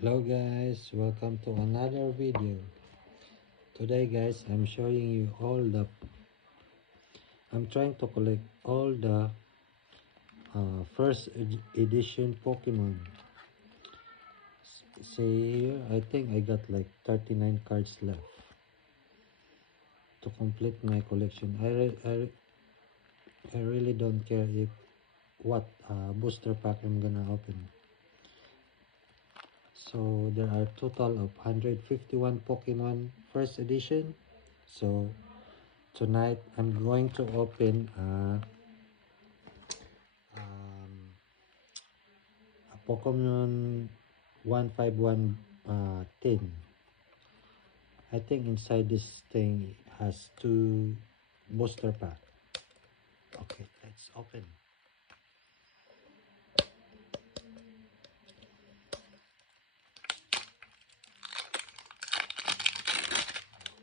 Hello guys, welcome to another video. Today guys, I'm showing you I'm trying to collect all the first edition Pokemon. See here, I think I got like 39 cards left to complete my collection. I really don't care if what booster pack I'm gonna open. So there are total of 151 Pokemon first edition. So tonight I'm going to open a Pokemon 151 tin. I think inside this thing has two booster pack. Okay, let's open.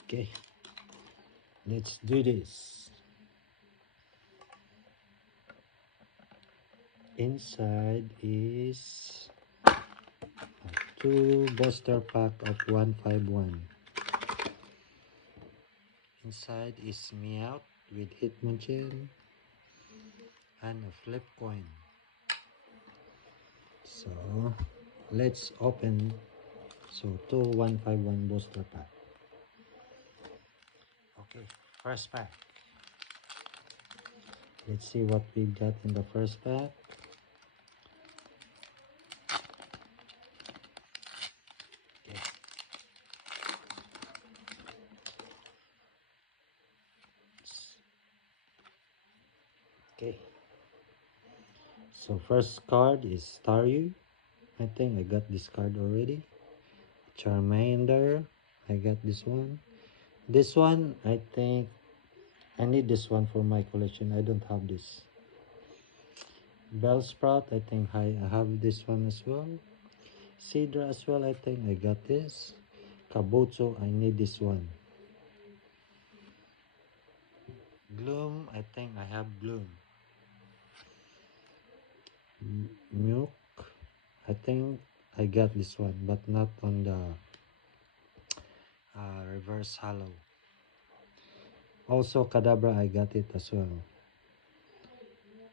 Okay, let's do this. Inside is two booster pack of 151. Inside is Meowth with Hitmonchan and a flip coin. So let's open. So two 151 booster pack. Okay, first pack. Let's see what we got in the first pack. Okay. Okay. So first card is Staryu. I think I got this card already. Charmander. I got this one. This one, I think I need this one for my collection. I don't have this. Bellsprout, I think I have this one as well. Seadra as well, I think I got this. Kabuto, I need this one. Gloom, I think I have Gloom. Milk, I think I got this one, but not on the reverse hollow. Also Kadabra, I got it as well.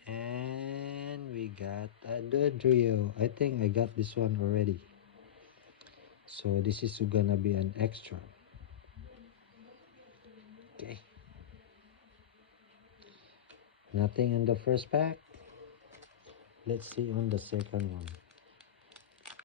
And we got a Dodrio. I think I got this one already. So this is gonna be an extra. Okay. Nothing in the first pack. Let's see on the second one.